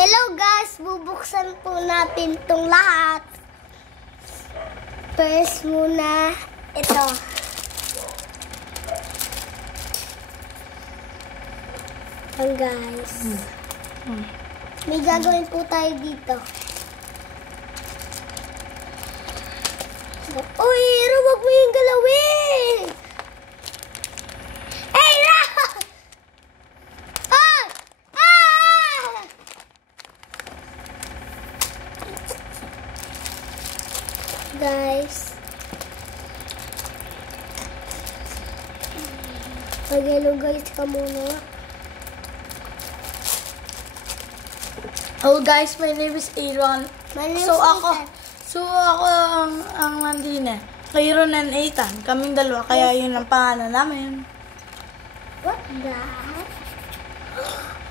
Hello guys! Bubuksan po natin itong lahat. First muna, ito. Ayan guys. May gagawin po tayo dito. Uy, huwag mo yung galawin! Hey, Ra! Ah! Ah! Guys. Mag-hello guys ka muna. Hello guys, my name is Aaron. My name So is ako Ethan. ang nandun eh. Kay Aaron and Ethan. Kaming dalawa, kaya yun ang pangalan namin. What the heck?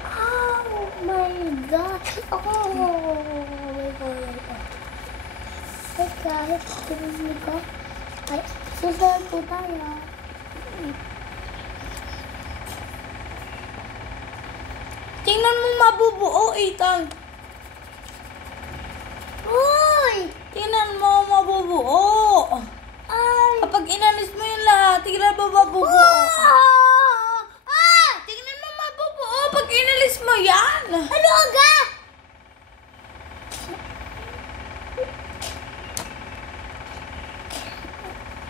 Oh my god. Oh my god. Hey guys, tingnan ko. Ay, susunod po tayo. Tingnan mo mabubuo, Ethan. Uy! Tingnan mo mabubuo. Ay! Kapag inalis mo yung lahat, tingnan mo mabubuo. Ah! Ah! Tingnan mo mabubuo pag inalis mo yan. Ano aga?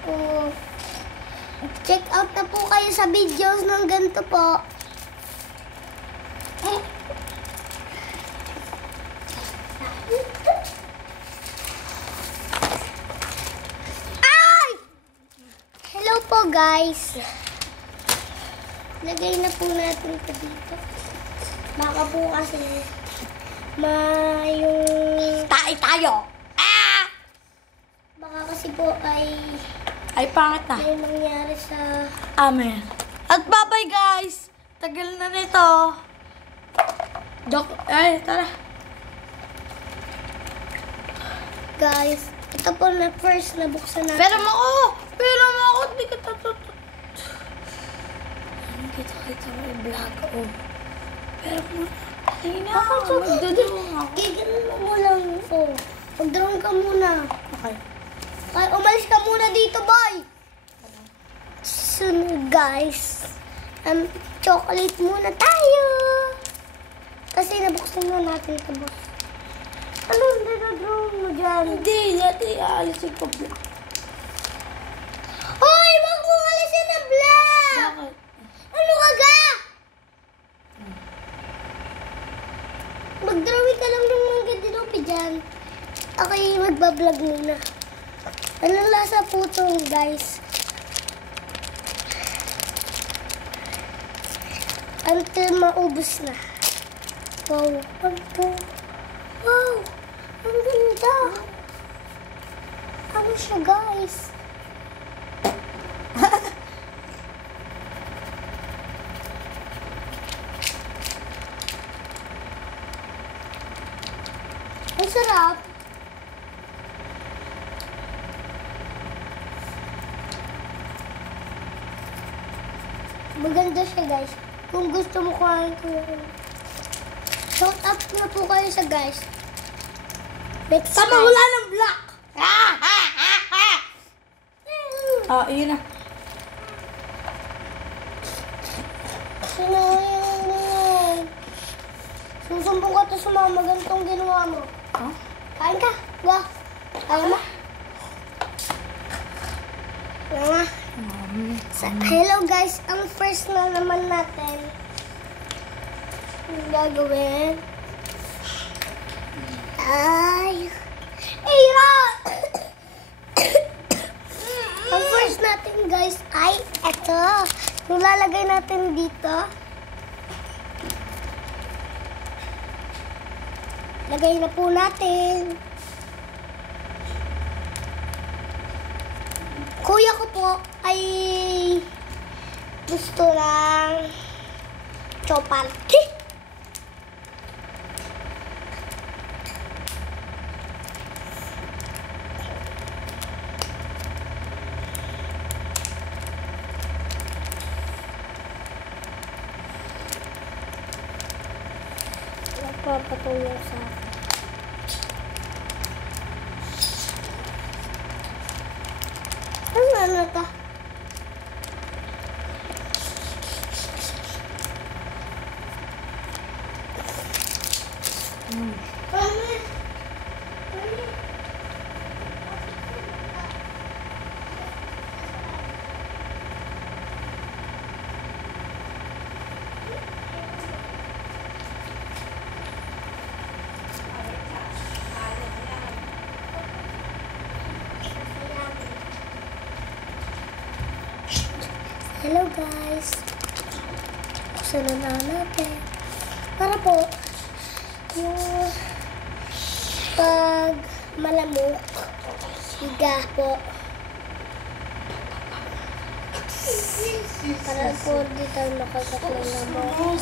Oh. Check out na po kayo sa videos ng ganito po. Ay! Hello po guys. Lagay na po natin ito dito. Baka po kasi yung Tayo. Ah! baka kasi po Ay, pangit na. may nangyari sa Amen. At bye-bye guys. Tagal na nito. Ay, tara. guys. Ito po na first na buksan natin. Pero mo ako. Hindi ka tatutut. Kita may vlog. Oh. Pero mo. Ay na. Magdudurong ako. Gigil mo lang. Oh. Mag-drone ka muna. Okay. Ay, umalis ka muna dito, boy. Sunod, guys. Chocolate muna tayo. Kasi nabuksan na natin ito, boss. Ano, hindi na drone mo dyan? Hindi. Yati, aalisin ko vlog. Hoy, wag mo alisin ang vlog! Bakit? Ano ka ga? Mag-drawing ka lang ng mga dinupi dyan. Okay, magbablog muna. Anong lasa po ito, guys? Until maubos na. Wow. Wow. Ang ganda. Ano siya, guys? Ang sarap. Maganda siya, guys. Kung gusto mo kuhain ko yun. Shout out na po kayo sa guys. Next Tama, time. wala ng black. Yun na. Sino yung susumbong ka to sa mga magantong ginawa mo. Huh? Kain ka. Ga. Ayaw mo. Nga. Hello guys. Ang first na naman natin. Ang gagawin. Ay. Ira! Ang first natin guys ay eto. Yung lalagay natin dito. Lagay na po natin. Kuya ko po ay gusto ng chopati. po. nagpapatulong sa akin. Ano ta? Hello guys! Buksan na natin. Para po, yung pag malamok, higa po. Para po dito makagat ng lamok.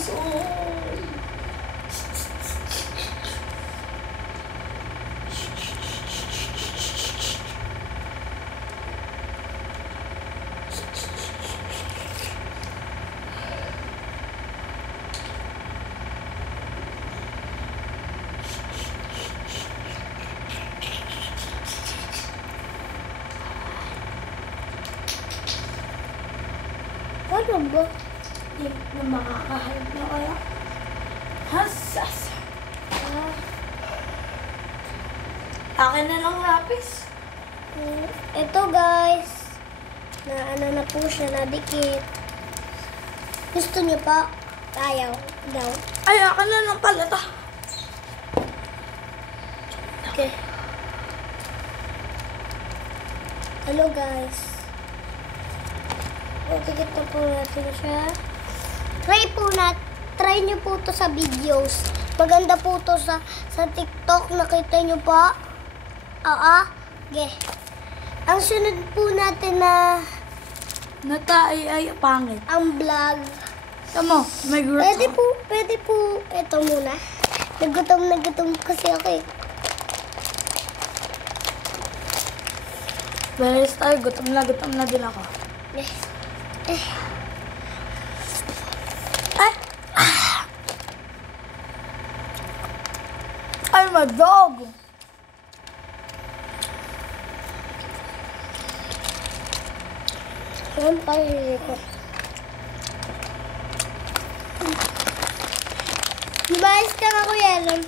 Ano ba? Hindi na makakahalap na kaya. Hasas. Akin na lang lapis. Ito guys, na ano na po siya, nadikit. Gusto niyo pa? Ayaw daw. Ay, akin na lang pala ta. Okay. Hello guys. Dikit na po natin siya. Try nyo po to sa videos. Maganda po to sa TikTok. Nakita nyo pa? Okay. Ang sunod po natin na Ay, pangit. ang vlog. Tama, may group. Pwede po, ito muna. Nagutom kasi ako eh. Beres tayo, gutom na din ako. Yes. Ay! Ay, my dog! Ayan pa yung ko. Lumayas ka nga, Kuya Alan.